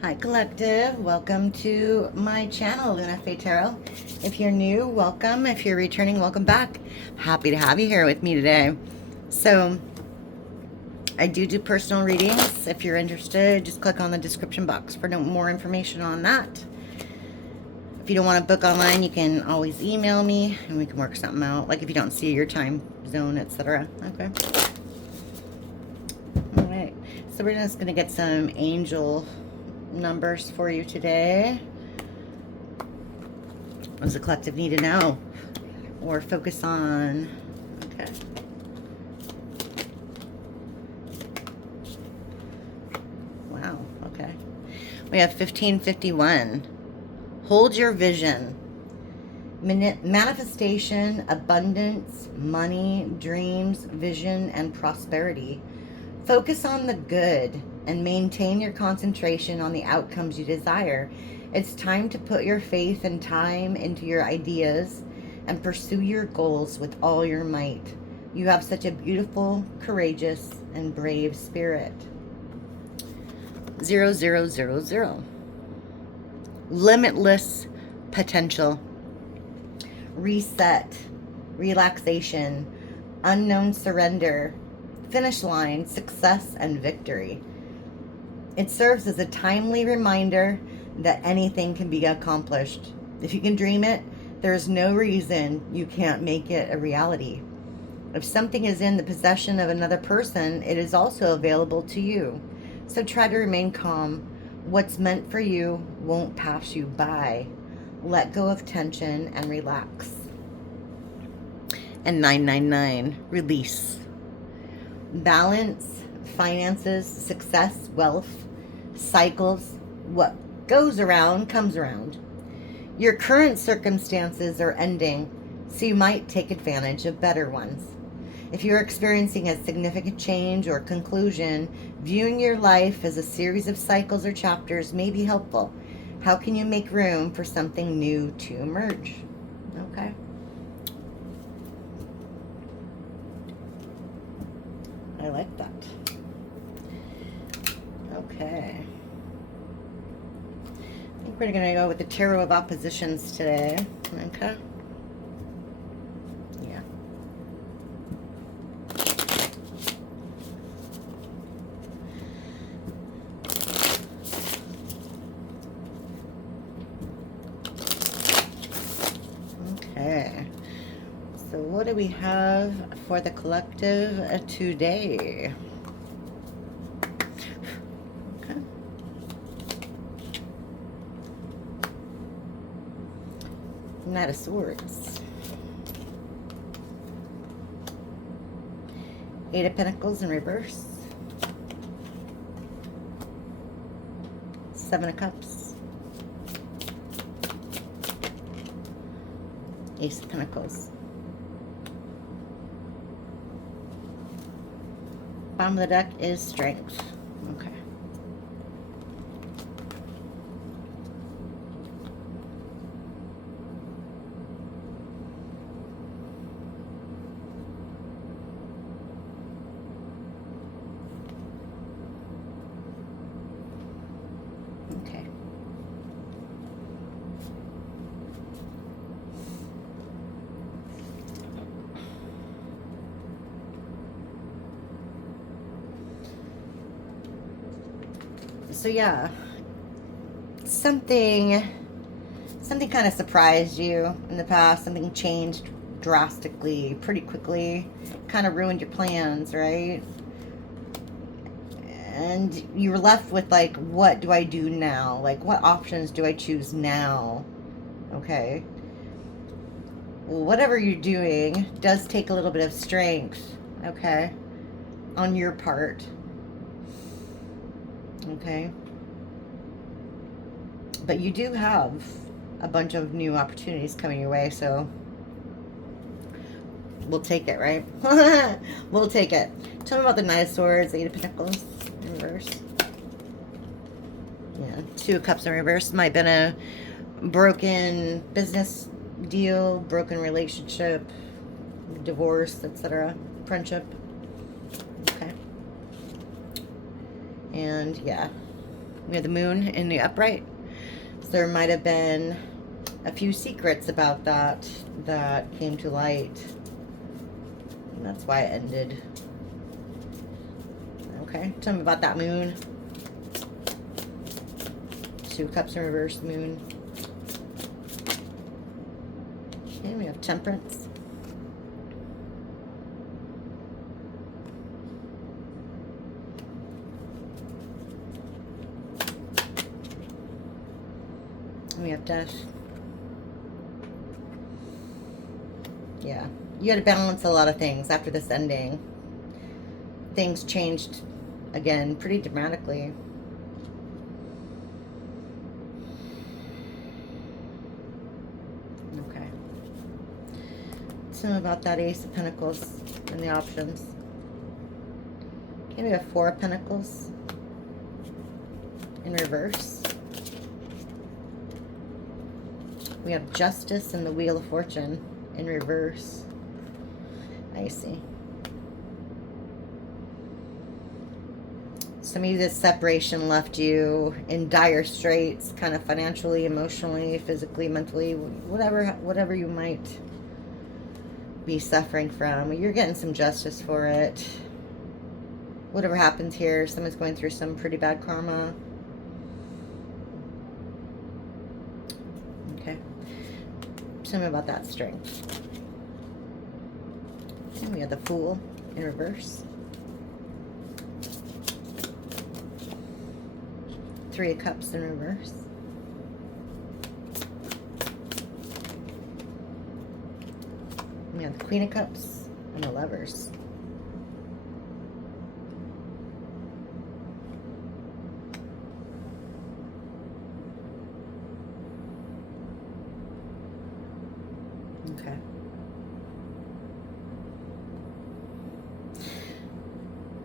Hi Collective, welcome to my channel, LunaFae Tarot. If you're new, welcome. If you're returning, welcome back. Happy to have you here with me today. So, I do personal readings. If you're interested, just click on the description box for more information on that. If you don't want to book online, you can always email me and we can work something out. Like if you don't see your time zone, etc. Okay. Alright, so we're just going to get some angel numbers for you today. What does the collective need to know or focus on? Okay. Wow, okay. We have 1551. Hold your vision. Manifestation, abundance, money, dreams, vision, and prosperity. Focus on the good and maintain your concentration on the outcomes you desire. It's time to put your faith and time into your ideas and pursue your goals with all your might. You have such a beautiful, courageous, and brave spirit. 0000. Limitless potential. Reset, relaxation, unknown surrender, finish line, success, and victory. It serves as a timely reminder that anything can be accomplished. If you can dream it, there is no reason you can't make it a reality. If something is in the possession of another person, it is also available to you. So try to remain calm. What's meant for you won't pass you by. Let go of tension and relax. And 999, release. Balance, finances, success, wealth, cycles. What goes around comes around. Your current circumstances are ending, so you might take advantage of better ones. If you're experiencing a significant change or conclusion, viewing your life as a series of cycles or chapters may be helpful. How can you make room for something new to emerge? Okay. I like that. Okay. I think we're going to go with the Tarot of Oppositions today. Okay. Yeah. Okay. So what do we have for the collective today? Okay. Knight of Swords. Eight of Pentacles in reverse. Seven of Cups. Ace of Pentacles. Bottom of the deck is Strength. Okay. Okay. So yeah, something kind of surprised you in the past. Something changed drastically, pretty quickly, kind of ruined your plans, right? And you were left with like, what do I do now? Like, what options do I choose now? Okay. Well, whatever you're doing does take a little bit of strength, okay, on your part. Okay. But you do have a bunch of new opportunities coming your way, so we'll take it, right? We'll take it. Tell me about the Knight of Swords, Eight of Pentacles in reverse. Yeah, Two of Cups in reverse. Might have been a broken business deal, broken relationship, divorce, etc. Friendship. Okay. And yeah. We have the moon in the upright. So there might have been a few secrets about that came to light. And that's why it ended. Okay, tell me about that moon. 2 cups in reverse, moon. Okay, we have temperance. We have death. Yeah, you had to balance a lot of things after this ending. Things changed again pretty dramatically. Okay. Tell me about that Ace of Pentacles and the options. Okay, we have 4 of Pentacles in reverse. We have Justice and the Wheel of Fortune in reverse. I see. Some of this separation left you in dire straits, kind of financially, emotionally, physically, mentally, whatever you might be suffering from. You're getting some justice for it. Whatever happens here, someone's going through some pretty bad karma. Okay. Tell me about that strength. And we have the Fool in reverse. 3 of Cups in reverse. We have the Queen of Cups and the Lovers. Okay.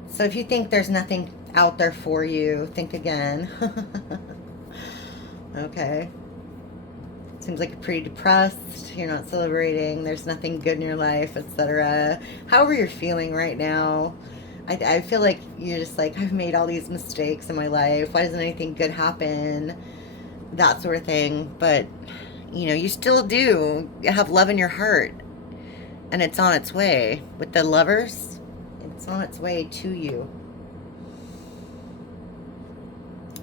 So if you think there's nothing out there for you, think again. Okay. Seems like you're pretty depressed. You're not celebrating. There's nothing good in your life, etc. However you're feeling right now, I feel like you're just like, I've made all these mistakes in my life. Why doesn't anything good happen? That sort of thing. But, you know, you still do have love in your heart. And it's on its way. With the Lovers, it's on its way to you.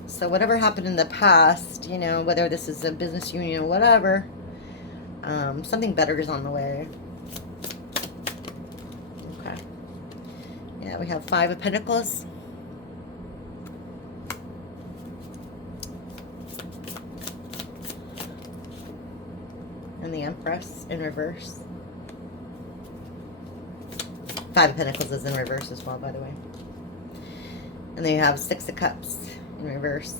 So whatever happened in the past, you know, whether this is a business union or whatever, something better is on the way. Okay. Yeah, we have 5 of Pentacles. And the Empress in reverse. 5 of Pentacles is in reverse as well, by the way. And then you have 6 of Cups in reverse.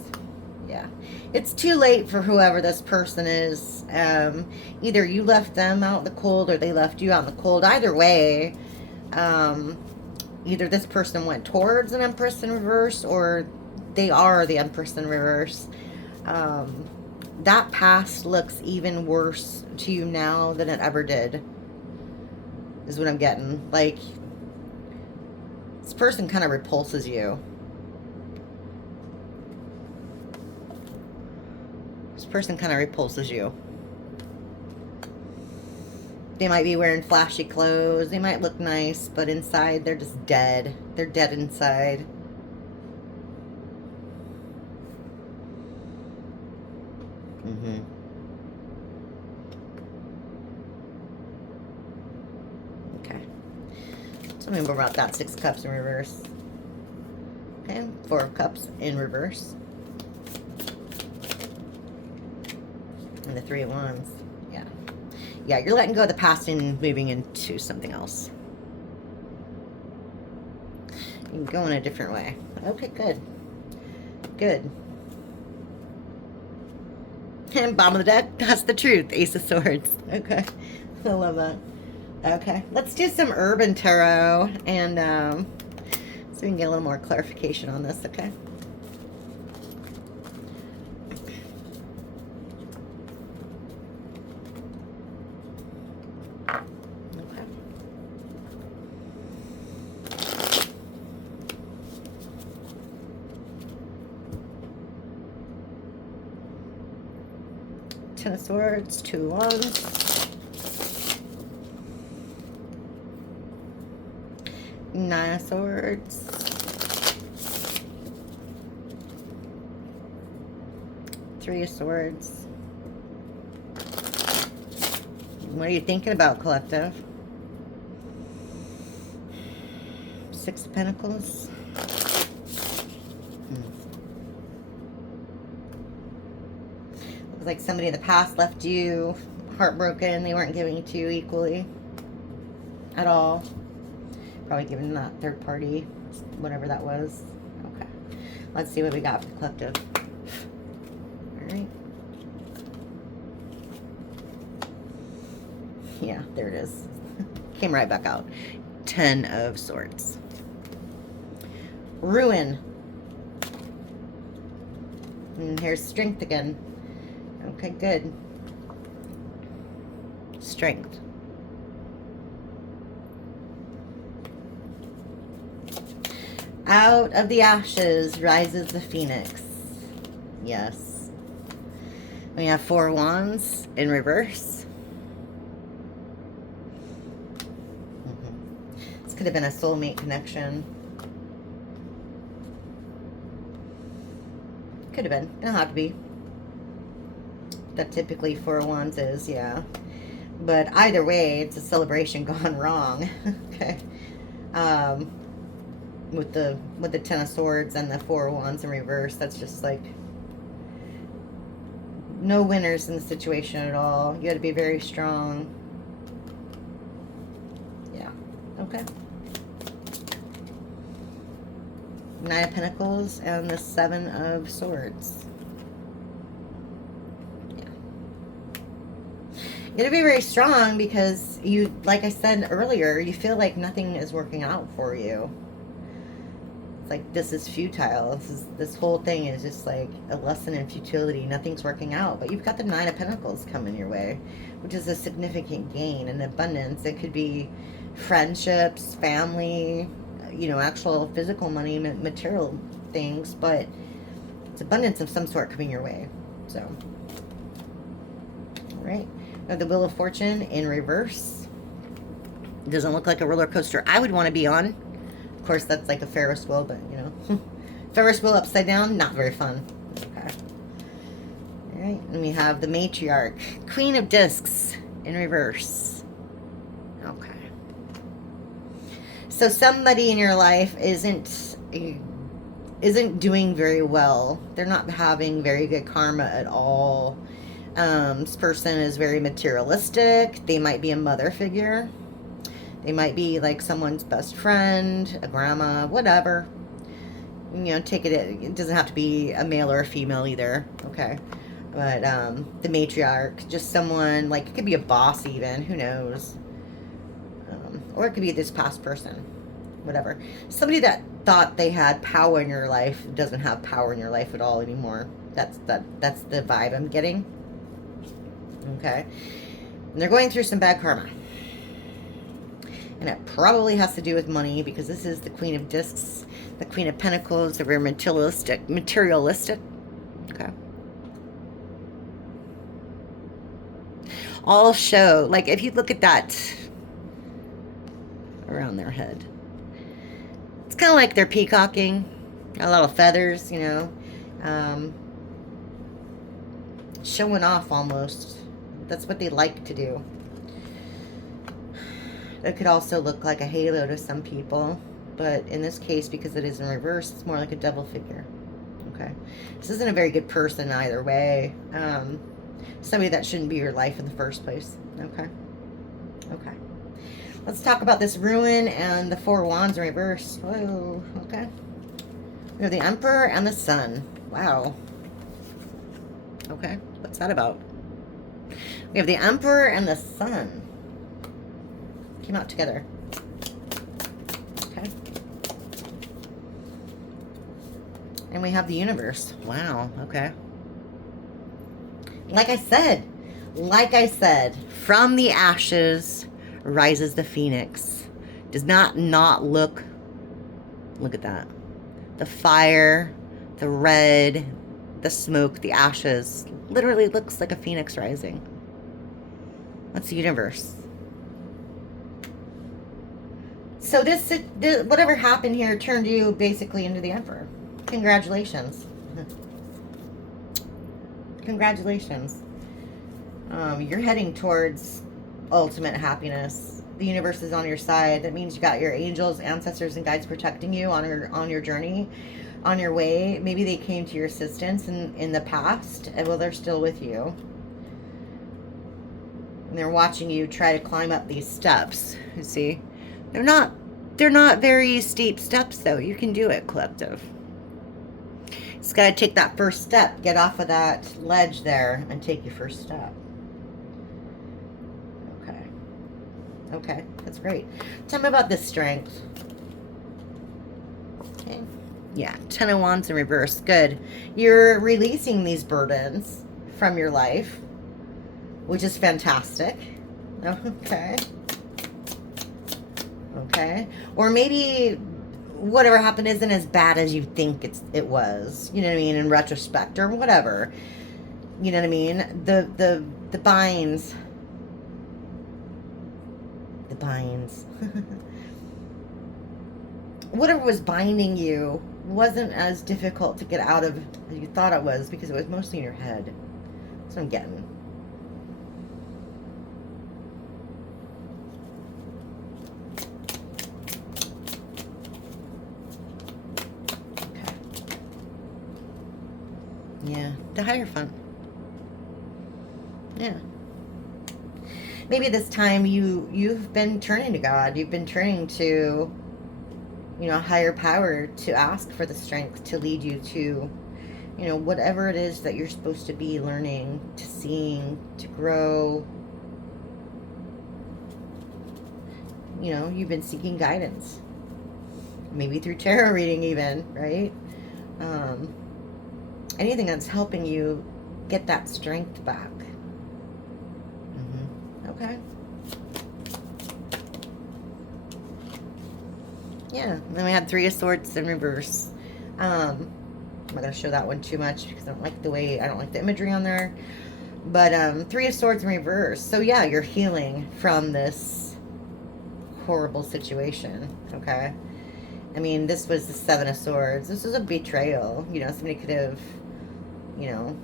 Yeah, it's too late for whoever this person is. Either you left them out in the cold or they left you out in the cold. Either way, either this person went towards an Empress in reverse or they are the Empress in reverse. That past looks even worse to you now than it ever did, is what I'm getting. Like, this person kind of repulses you. This person kind of repulses you. They might be wearing flashy clothes. They might look nice, but inside they're just dead. They're dead inside. Okay. Tell me more about that 6 of Cups in reverse. Okay, 4 of Cups in reverse. And the 3 of Wands. Yeah. Yeah, you're letting go of the past and moving into something else. You can go in a different way. Okay, good. Good. And bottom of the deck, that's the truth. Ace of Swords. Okay. I love that. Okay. Let's do some Urban Tarot and so we can get a little more clarification on this, okay? Ten of Swords, 2 Wands. 9 of Swords. 3 of Swords. What are you thinking about, collective? 6 of Pentacles. Looks like somebody in the past left you heartbroken. They weren't giving it to you equally at all. Probably giving that third party, whatever that was. Okay. Let's see what we got for the collective. Alright. Yeah, there it is. Came right back out. 10 of Swords. Ruin. And here's Strength again. Okay, good. Strength. Out of the ashes rises the phoenix. Yes. We have 4 wands in reverse. This could have been a soulmate connection. Could have been. Don't have to be. That typically 4 wands is, yeah. But either way, it's a celebration gone wrong. Okay. With the 10 of Swords and the 4 wands in reverse, that's just like no winners in the situation at all. You got to be very strong. Yeah. Okay. 9 of Pentacles and the 7 of Swords. Yeah. You got to be very strong because you, like I said earlier, you feel like nothing is working out for you. Like, this is futile. This whole thing is just like a lesson in futility. Nothing's working out. But you've got the 9 of Pentacles coming your way, which is a significant gain and abundance. It could be friendships, family, you know, actual physical money, material things, but it's abundance of some sort coming your way. So, all right. Now the Wheel of Fortune in reverse. It doesn't look like a roller coaster I would want to be on. Of course, that's like a Ferris wheel, but, you know. Ferris wheel upside down, not very fun. Okay. All right. And we have the Matriarch. Queen of Discs in reverse. Okay. So somebody in your life isn't doing very well. They're not having very good karma at all. This person is very materialistic. They might be a mother figure. They might be like someone's best friend, a grandma, whatever. You know, take it. It doesn't have to be a male or a female either. Okay. But the matriarch, just someone, like, it could be a boss even. Who knows? Or it could be this past person. Whatever. Somebody that thought they had power in your life doesn't have power in your life at all anymore. That's the vibe I'm getting. Okay. And they're going through some bad karma. And it probably has to do with money because this is the Queen of Discs, the Queen of Pentacles. They're very materialistic. Okay. All show, like, if you look at that around their head, it's kind of like they're peacocking. Got a lot of feathers, you know. Showing off almost. That's what they like to do. It could also look like a halo to some people, but in this case, because it is in reverse, it's more like a devil figure. Okay. This isn't a very good person either way. Somebody that shouldn't be your life in the first place. Okay. Okay. Let's talk about this ruin and the 4 wands in reverse. Whoa. Okay. We have the Emperor and the Sun. Wow. Okay. What's that about? We have the Emperor and the Sun. Came out together. Okay. And we have the Universe. Wow. Okay. Like I said, from the ashes rises the phoenix. Does not look at that. The fire, the red, the smoke, the ashes, literally looks like a phoenix rising. That's the universe. So this whatever happened here turned you basically into the Emperor. Congratulations. Congratulations. You're heading towards ultimate happiness. The universe is on your side. That means you got your angels, ancestors, and guides protecting you on your journey, on your way. Maybe they came to your assistance in the past, and well, they're still with you. And they're watching you try to climb up these steps. You see, they're not very steep steps though. You can do it, collective. Just got to take that first step. Get off of that ledge there and take your first step. Okay. Okay, that's great. Tell me about this strength. Okay. Yeah, 10 of Wands in reverse. Good. You're releasing these burdens from your life, which is fantastic. Okay. Okay. Or maybe whatever happened isn't as bad as you think it was. You know what I mean? In retrospect or whatever. You know what I mean? The binds. The binds. Whatever was binding you wasn't as difficult to get out of as you thought it was, because it was mostly in your head. That's what I'm getting. Yeah, the Hierophant. Yeah. Maybe this time you've been turning to God. You've been turning to, you know, higher power to ask for the strength to lead you to, you know, whatever it is that you're supposed to be learning, to seeing, to grow. You know, you've been seeking guidance. Maybe through tarot reading even, right? Anything that's helping you get that strength back. Okay. Yeah, and then we had 3 of Swords in reverse. I'm not going to show that one too much because I don't like the imagery on there. But 3 of Swords in reverse. So yeah, you're healing from this horrible situation, okay? I mean, this was the 7 of Swords. This was a betrayal. You know, somebody could have, you know,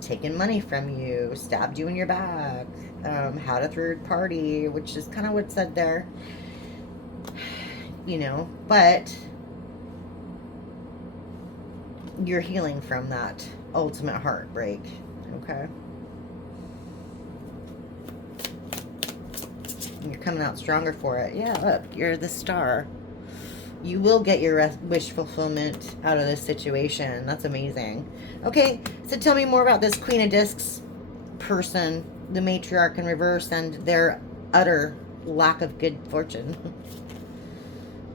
taken money from you, stabbed you in your back, had a third party, which is kind of what's said there. You know, but you're healing from that ultimate heartbreak, okay? And you're coming out stronger for it. Yeah, look, you're the star. You will get your wish fulfillment out of this situation. That's amazing. Okay, so tell me more about this Queen of Discs person, the matriarch in reverse, and their utter lack of good fortune.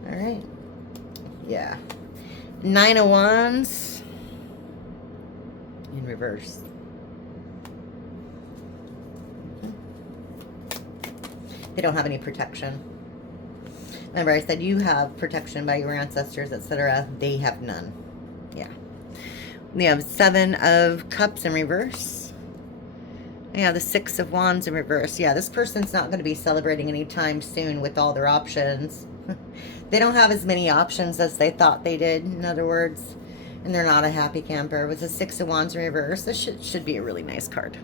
All right. Yeah. 9 of Wands in reverse. They don't have any protection. Remember, I said you have protection by your ancestors, etc. They have none. Yeah. We have 7 of Cups in reverse. Yeah, the 6 of Wands in reverse. Yeah, this person's not going to be celebrating anytime soon with all their options. They don't have as many options as they thought they did, in other words. And they're not a happy camper. With the 6 of Wands in reverse, this should be a really nice card.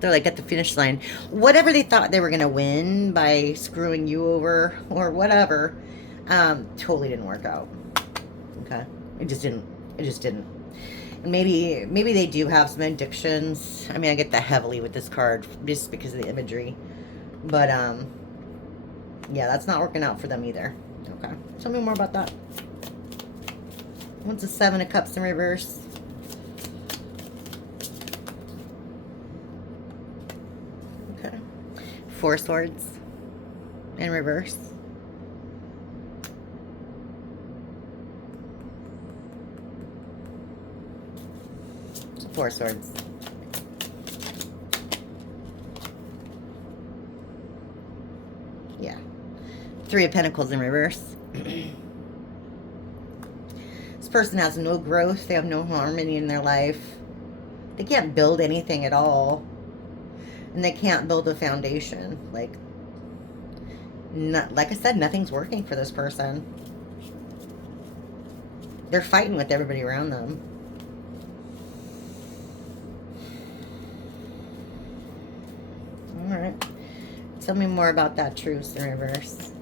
They're like at the finish line. Whatever they thought they were going to win by screwing you over or whatever, totally didn't work out. Okay? It just didn't. And maybe they do have some addictions. I mean, I get that heavily with this card just because of the imagery. But, yeah, that's not working out for them either. Okay. Tell me more about that. What's the 7 of Cups in reverse? Okay. 4 Swords in reverse. 4 Swords. Yeah. 3 of Pentacles in reverse. This person has no growth. They have no harmony in their life. They can't build anything at all. And they can't build a foundation. Like I said, nothing's working for this person. They're fighting with everybody around them. Alright. Tell me more about that truce in reverse.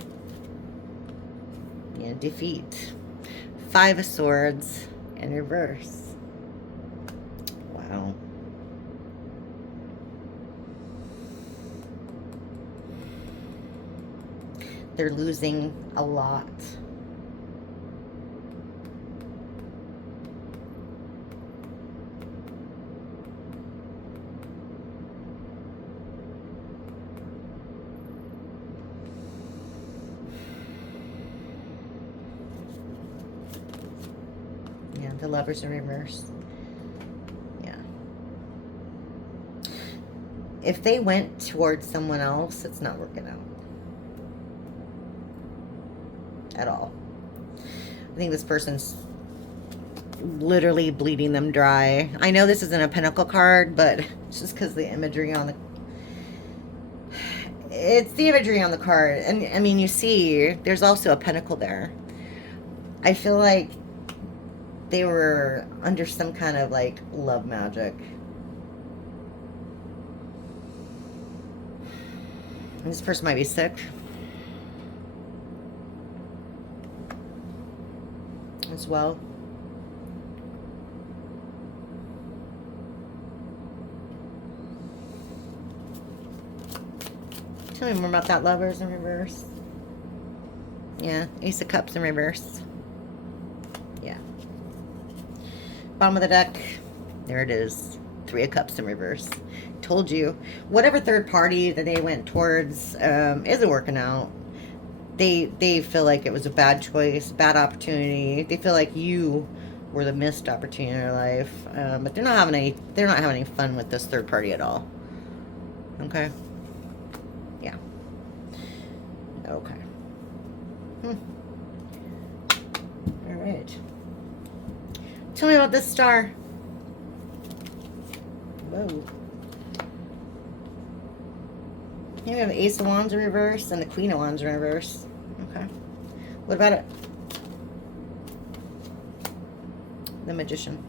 Yeah, defeat. 5 of Swords in reverse. Wow. They're losing a lot. Yeah, the Lovers in reverse. Yeah. If they went towards someone else, it's not working out. At all. I think this person's literally bleeding them dry. I know this isn't a Pentacle card, but it's just because the imagery on the... It's the imagery on the card. And, I mean, you see, there's also a Pentacle there. I feel like they were under some kind of, like, love magic. And this person might be sick. As well. Tell me more about that. Lovers in reverse. Yeah, Ace of Cups in reverse. Yeah. Bottom of the deck. There it is. 3 of Cups in reverse. Told you. Whatever third party that they went towards isn't working out. They feel like it was a bad choice, bad opportunity. They feel like you were the missed opportunity in their life, but they're not having any fun with this third party at all. Okay. Yeah. Okay. All right. Tell me about this star. Whoa. Here we have Ace of Wands in reverse and the Queen of Wands in reverse. Okay. What about it? The Magician.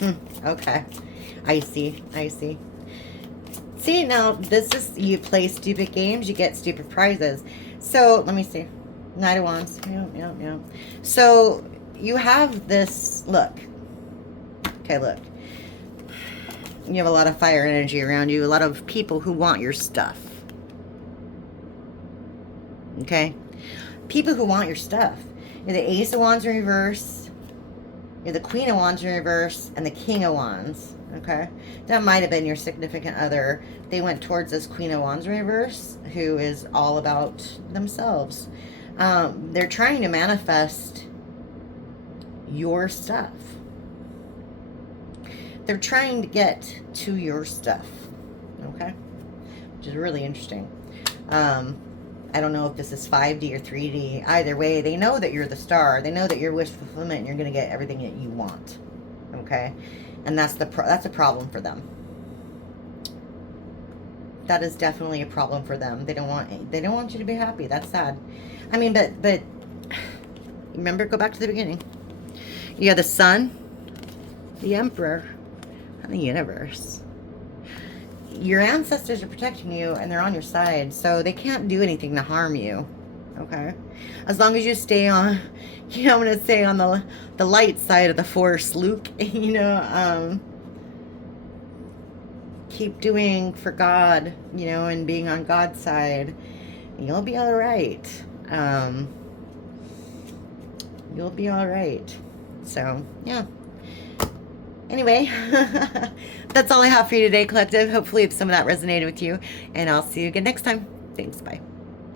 Okay. Okay. I see. I see. See, now, this is, you play stupid games, you get stupid prizes. So, let me see. Knight of Wands. Yeah. So, you have this, look. Okay, look. You have a lot of fire energy around you. A lot of people who want your stuff. Okay? People who want your stuff. You're the Ace of Wands in reverse. You're the Queen of Wands in reverse. And the King of Wands. Okay? That might have been your significant other. They went towards this Queen of Wands in reverse, who is all about themselves. They're trying to manifest your stuff. They're trying to get to your stuff, okay? Which is really interesting. I don't know if this is 5D or 3D. Either way, they know that you're the star. They know that you're wish fulfillment and you're going to get everything that you want, okay? And that's a problem for them. That is definitely a problem for them. They don't want you to be happy. That's sad. I mean, but remember, go back to the beginning. You have the Sun, the Emperor, and the Universe. Your ancestors are protecting you and they're on your side, so they can't do anything to harm you. Okay? As long as you stay on, I'm going to say on the light side of the Force, Luke, keep doing for God, and being on God's side, you'll be all right. You'll be all right. So, yeah. Anyway, that's all I have for you today, Collective. Hopefully some of that resonated with you, and I'll see you again next time. Thanks. Bye.